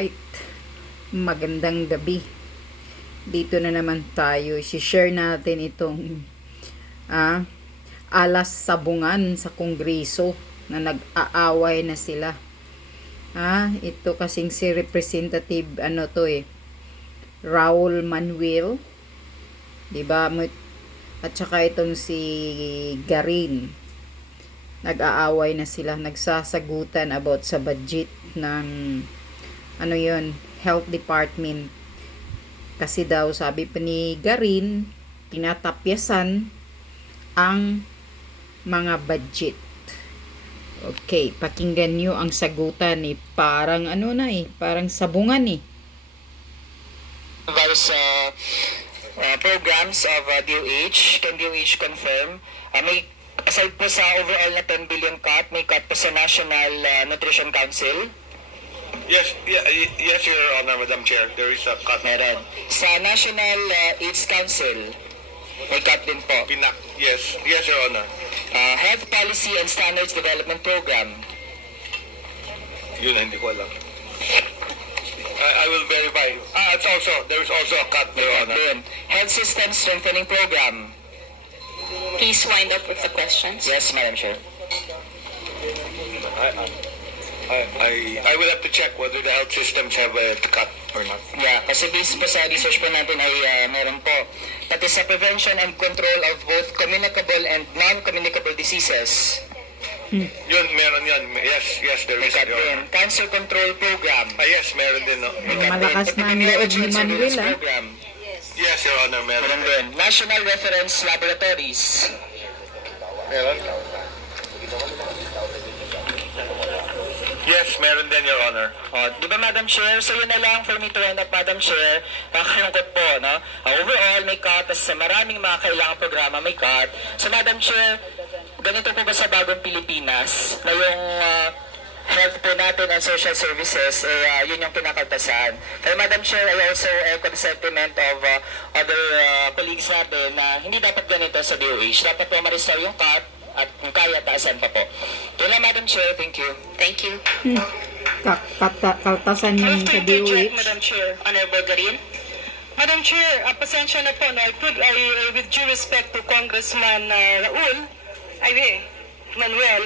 Alright, magandang gabi. Dito na naman tayo. I-share natin itong Ala-Sabungan sa Kongreso na nag-aaway na sila. Ito kasing si Representative Raul Manuel, 'di ba? At saka itong si Garin. Nag-aaway na sila, nagsasagutan about sa budget ng Health Department. Kasi daw sabi pa ni Garin, tinatapyasan ang mga budget. Okay, pakinggan nyo ang sagutan parang parang sabungan Various programs of DOH. Can DOH confirm? May aside po sa overall na 10 billion cut, may cut po sa National Nutrition Council. Yes, Your Honor, Madam Chair. There is a cut. Meron. Sa National AIDS Council, may cut din po. Yes, Your Honor. Health Policy and Standards Development Program. Yun, hindi ko alam. I will verify. There is also a cut, Your Honor. Health System Strengthening Program. Please wind up with the questions. Yes, Madam Chair. I will have to check whether the health systems have a cut or not. Yeah, kasi based po sa research po natin ay meron po. Pati sa prevention and control of both communicable and non-communicable diseases. Yun, meron yan. Yes, there is. Cancer Control Program. Yes, meron din. No? Malakas na ang loob ni Manuel. Yes, Your Honor, meron din. National Reference Laboratories. Meron. Yes, meron din, Your Honor. Di ba, Madam Chair? So yun na lang for me to end up, Madam Chair. Kakalungkot po, no? Overall, may cut. Sa maraming mga kailangang programa, may cut. So, Madam Chair, ganito po ba sa bagong Pilipinas na yung health po natin and social services, yun yung pinakaltasan. Kaya, Madam Chair, I also echo the sentiment of other colleagues natin na hindi dapat ganito sa DOH. Dapat po ma-restore yung cut at kung kaya, taasan pa po. Ito lang, Madam Chair. Thank you. Thank you. Kaltasan yung sa DOH. Madam Chair, Honorable Garin. Madam Chair, pasensya na po, no? With due respect to Congressman Manuel,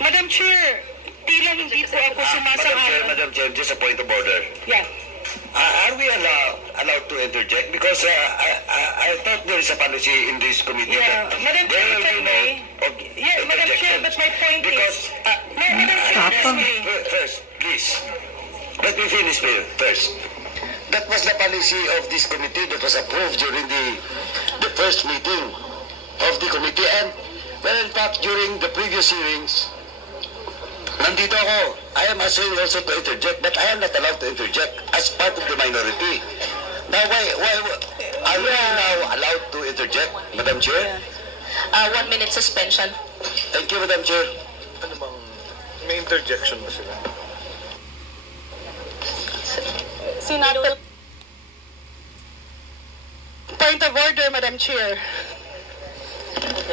Madam Chair, tila hindi po ako sumasang-ayon. Madam Chair, just a point of order. Yeah. Are we allowed to interject? Because I thought there is a policy in this committee Yeah, that Madam Chair, there if I will be may. Yes, Madam Chair, but my point Because, is... Madam Chair, Tapang. First, please, let me finish first. That was the policy of this committee that was approved during the first meeting of the committee. And, well, in fact, during the previous hearings, nandito ako. I am asking also to interject, but I am not allowed to interject as part of the minority. Now, why are we now allowed to interject, Madam Chair? 1 minute suspension. Thank you, Madam Chair. Ano bang may interjection ba sila? Senator. Point of order, Madam Chair.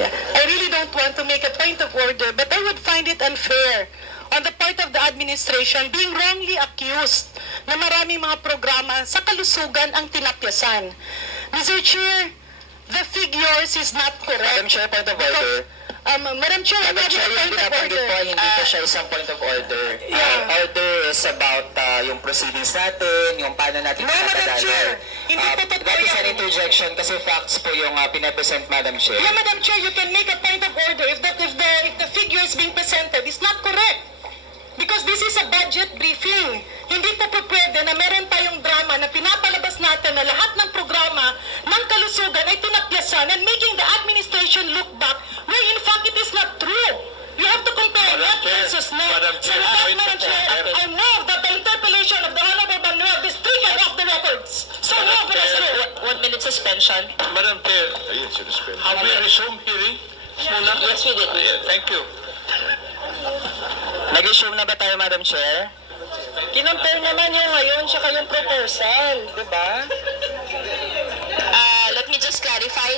I really don't want to make a point of order, but I would find it unfair on the part of the administration being wrongly accused na maraming mga programa sa kalusugan ang tinapyasan. Mr. Chair, the figures is not correct. Madam Chair, point of order. Madam Chair, I'm Madam having Chair, a yung point of binabanggit order. po, hindi po siya isang point of order. Yeah. Order is about yung proceedings natin, yung paano natin No, Madam Chair, hindi po totoo That is an yan. interjection kasi facts po yung pinapresent, Madam Chair. Yeah, Madam Chair, you can make a point of order if the figure is being presented is not correct. Because this is a budget briefing. Hindi po pwede na meron tayong drama na pinapalabas natin na lahat ng programa ng kalusugan ay tinapyasan and making the administration look back where in fact it is not true. You have to compare net versus net. Madam Chair, Madam Chair, I move that the interpellation of the Honorable Manuel is taken off the records. So move it as well. 1 minute suspension. Madam Chair, have we resumed hearing? Yes, we did. Thank you. Nag-issue na ba tayo, Madam Chair? Kinompare naman yung ngayon siya yung proposal, di ba? Let me just clarify.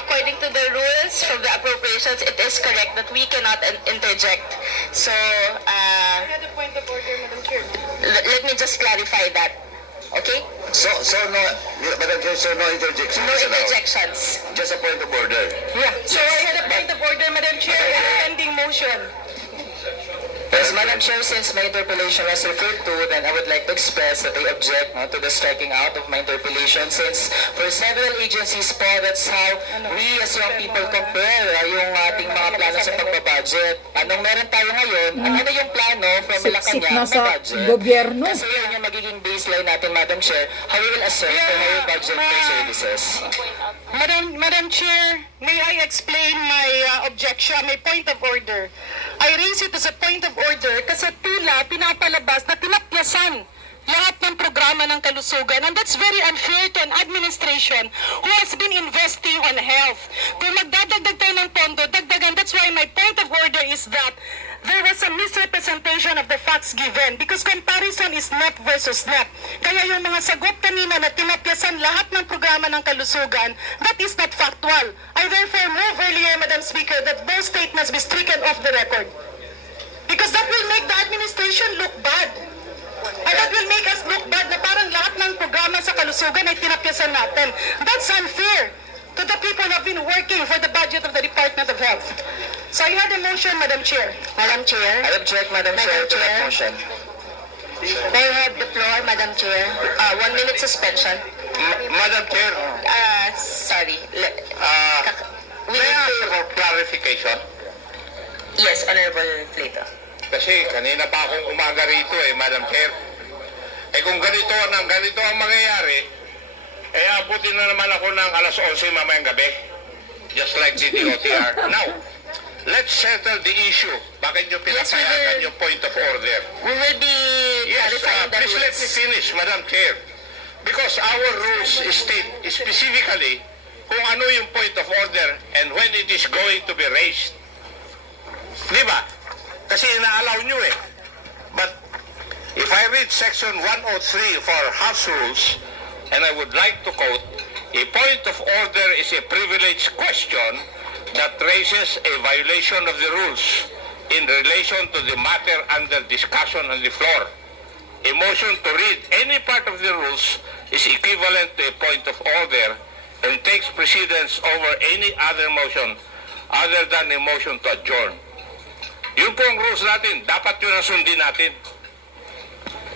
According to the rules from the appropriations, it is correct that we cannot interject. So, I had a point of order, Madam Chair. let just clarify that. Okay? So no, Madam Chair, so no interjection. No is allowed. interjections. Just a point of order. Yeah. So I had a point of order, Madam Chair, pending motion. Yes, Madam Chair, since my interpellation was referred to, then I would like to express that I object to the striking out of my interpellation since for several agencies po, that's how we as young people compare yung ating mga plano sa pagbabudget. Anong meron tayo ngayon? Ano yung plano from Siksik Malacanang na sa budget? gobyerno. Kasi yun yung magiging baseline natin, Madam Chair, how we will assert the higher budget for services. Madam Chair, may I explain my objection, my point of order? I raise it as a point of order kasi tila pinapalabas na tinapyasan lahat ng programa ng kalusugan, and that's very unfair to an administration who has been investing on health. Kung magdadagdag tayo ng pondo, dagdagan. That's why my point of order is that there was a misrepresentation of the facts given because comparison is net versus net. Kaya yung mga sagot kanina na tinapyasan lahat ng programa ng kalusugan, that is not factual. I therefore move earlier, Madam Speaker, that those statements be stricken off the record. Because that will make the administration look bad. And that will make us look bad na parang lahat ng programa sa kalusugan ay tinapyasan natin. That's unfair to the people who have been working for the budget of the Department of Health. So I had a motion, Madam Chair. Madam Chair. I object, Madam Chair, to that motion. May I have the floor, Madam Chair? 1 minute suspension. Madam Chair, Sorry. We may I need ask to... for clarification? Yes, Honorable Plato. Kasi kanina pa akong umaga rito Madam Chair. Kung ganito ang mangyayari, abutin na naman ako ng alas 11 mamayang gabi. Just like the DOTR. Now, let's settle the issue. Bakit nyo pinapayagan yung point of order? We will be Yes, clarifying the please let me rules. finish, Madam Chair. Because our rules state specifically kung ano yung point of order and when it is going to be raised. Di ba? Kasi ina-allow nyo But if I read section 103 of our House Rules, and I would like to quote, a point of order is a privileged question that raises a violation of the rules in relation to the matter under discussion on the floor. A motion to read any part of the rules is equivalent to a point of order and takes precedence over any other motion other than a motion to adjourn. Yun po ang rules natin. Dapat yun ang sundin natin.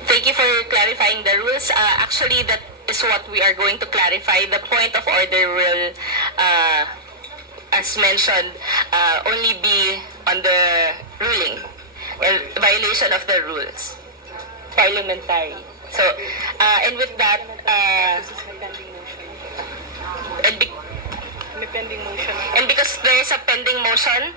Thank you for clarifying the rules. Actually, that is what we are going to clarify. The point of order will, as mentioned, only be on the ruling, violation of the rules. Parliamentary. So, and with that, and because there is a pending motion,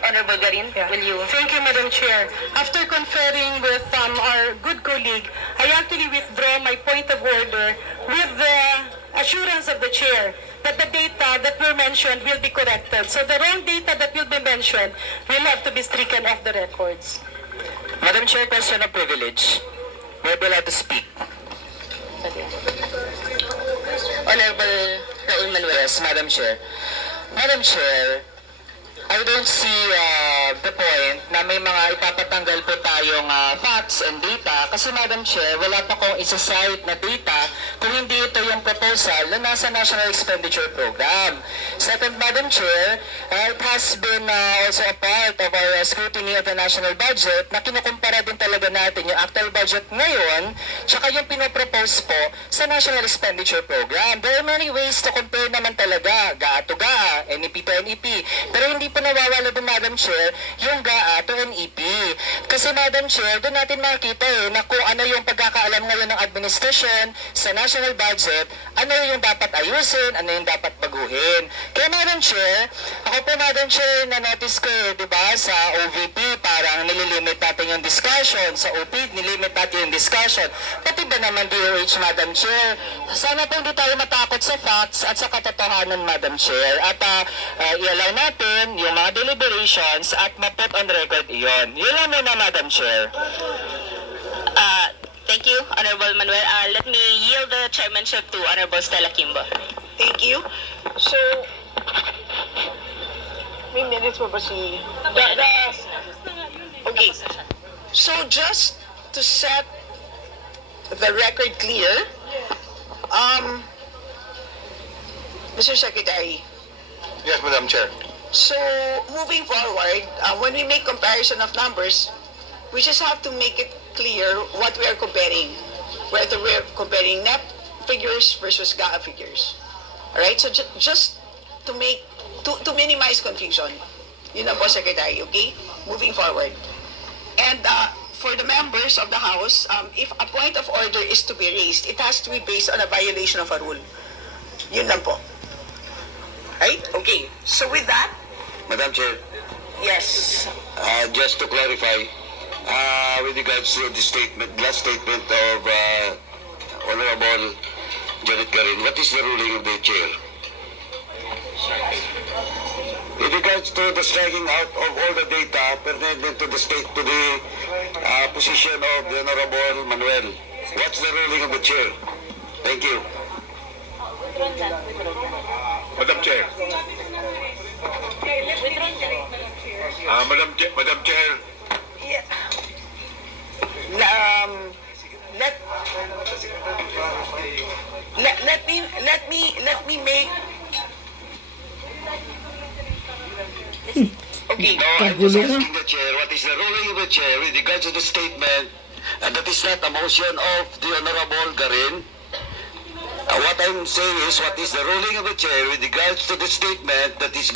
Honorable Garin, will you? Thank you, Madam Chair. After conferring with our good colleague, I actually withdraw my point of order with the assurance of the Chair that the data that were mentioned will be corrected. So the wrong data that will be mentioned will have to be stricken off the records. Madam Chair, question of privilege. May I be allowed to speak? Honorable Raul Manuel. Yes, Madam Chair. Madam Chair, I don't see the point na may mga ipapatanggal po tayong facts and data kasi Madam Chair, wala pa kong isa-cite na data kung hindi ito yung proposal na nasa National Expenditure Program. Second, Madam Chair, it has been also a part of our scrutiny of the national budget na kinukumpara din talaga natin yung actual budget ngayon tsaka yung pinopropose po sa National Expenditure Program. There are many ways to compare naman talaga, GAA to GAA, NEP to NEP, pero hindi po nawawala din, Madam Chair, yung GAA to NEP. Kasi, Madam Chair, doon natin makikita na kung ano yung pagkakaalam ngayon ng administrasyon sa national budget, ano yung dapat ayusin, ano yung dapat baguhin. Kaya, Madam Chair, ako po, Madam Chair, na-notice ko, di ba, sa OVP, parang nililimit natin yung discussion. Sa OP, nilimit natin yung discussion. Pati ba naman DOH, Madam Chair? Sana po hindi tayo matakot sa facts at sa katotohanan, Madam Chair. At i-allow natin yung mga deliberations at ma-put on record iyon. Yun lang muna, Madam Chair. Thank you, Honorable Manuel. Let me yield the chairmanship to Honorable Stella Kimbo. Thank you. So, may minutes pa ba si... Okay. So, just to set the record clear, Mr. Secretary, Yes, Madam Chair. so moving forward, when we make comparison of numbers, we just have to make it clear what we are comparing, whether we're comparing net figures versus GAA figures. All right? So just to make to minimize confusion. Yun na po, Secretary, okay? Moving forward. And for the members of the House, if a point of order is to be raised, it has to be based on a violation of a rule. Yun lang po. Right? Okay. So with that, Madam Chair, yes. just to clarify, with regards to the statement, last statement of Honorable Janet Garin, what is the ruling of the chair? With regards to the striking out of all the data pertaining to the state, to the position of the Honorable Manuel, what's the ruling of the chair? Thank you. Madam Chair. Madam Chair. Yeah. Let me make. Okay. No, I'm just asking the chair, what is the ruling of the chair with regards to the statement, and that is not a motion of the Honorable Garin. What I'm saying is, what is the ruling of the chair with regards to the statement that she's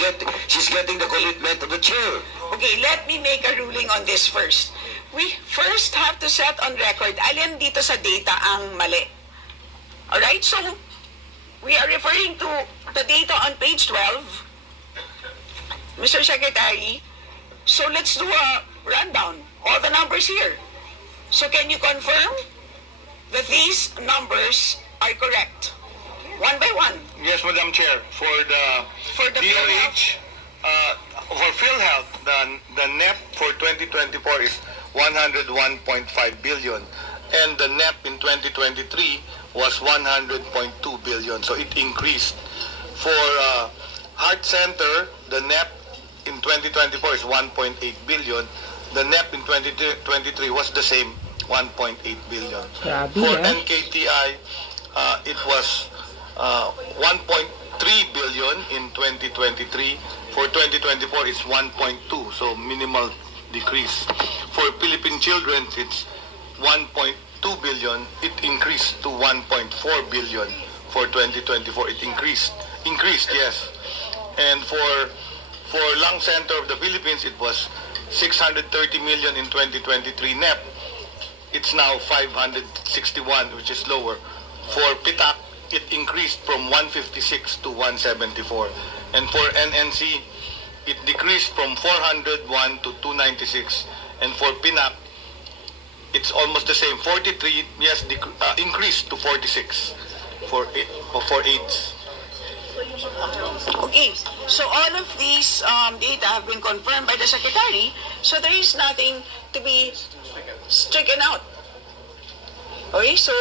getting the commitment of the chair? Okay, let me make a ruling on this first. We first have to set on record alin dito sa data ang mali. Alright, so we are referring to the data on page 12. Mr. Secretary, so let's do a rundown. All the numbers here. So can you confirm that these numbers are correct? One by one. Yes, Madam Chair. For the DOH, for PhilHealth, the NEP for 2024 is 101.5 billion, and the NEP in 2023 was 100.2 billion. So it increased. For Heart Center, the NEP in 2024 is 1.8 billion. The NEP in 2023 was the same, 1.8 billion. Grabe, For ah. NKTI, it was 1.3 billion in 2023. For 2024, it's 1.2, so minimal decrease. For Philippine children, it's 1.2 billion. It increased to 1.4 billion for 2024. It increased, yes. And for Lung Center of the Philippines, it was 630 million in 2023 NEP. It's now 561, which is lower. For PITAC, it increased from 156 to 174. And for NNC, it decreased from 401 to 296. And for PINAC, it's almost the same. 43, yes, increased to 46 for AIDS. Okay, so all of these data have been confirmed by the Secretary, so there is nothing to be stricken out. Okay, so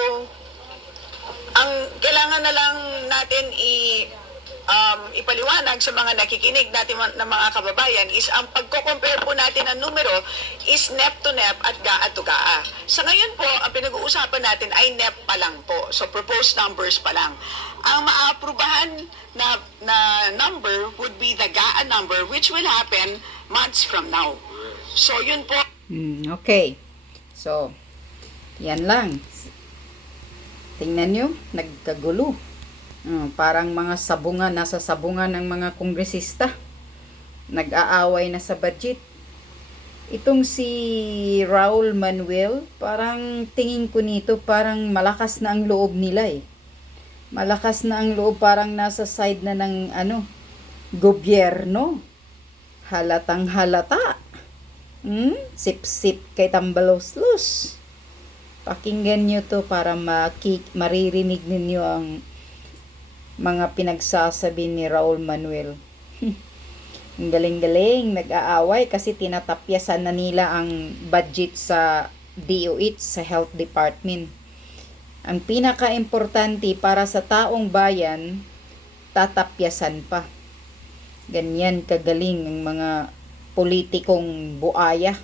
ang kailangan na lang natin ipaliwanag sa mga nakikinig natin ng mga kababayan is ang pagko-compare po natin ng numero is NEP to NEP at GAA to GAA. Sa ngayon po, ang pinag-uusapan natin ay NEP pa lang po. So proposed numbers pa lang. Ang maaprubahan na number would be the GAA number, which will happen months from now. So yun po. Okay. So, yan lang. Tingnan nyo, nagkagulo. Parang mga sabungan, nasa sabungan ng mga kongresista. Nag-aaway na sa budget. Itong si Raul Manuel, parang tingin ko nito, parang malakas na ang loob nila eh. Malakas na ang loob, parang nasa side na ng gobyerno. Halatang halata. Sip-sip kay tambalos-los. Pakinggan nyo to para maririnig ninyo ang mga pinagsasabi ni Raul Manuel. Ang galing-galing, nag-aaway kasi tinatapyasan na nila ang budget sa DOH, sa Health Department. Ang pinaka-importante para sa taong bayan, tatapyasan pa. Ganyan kagaling ang mga politikong buaya.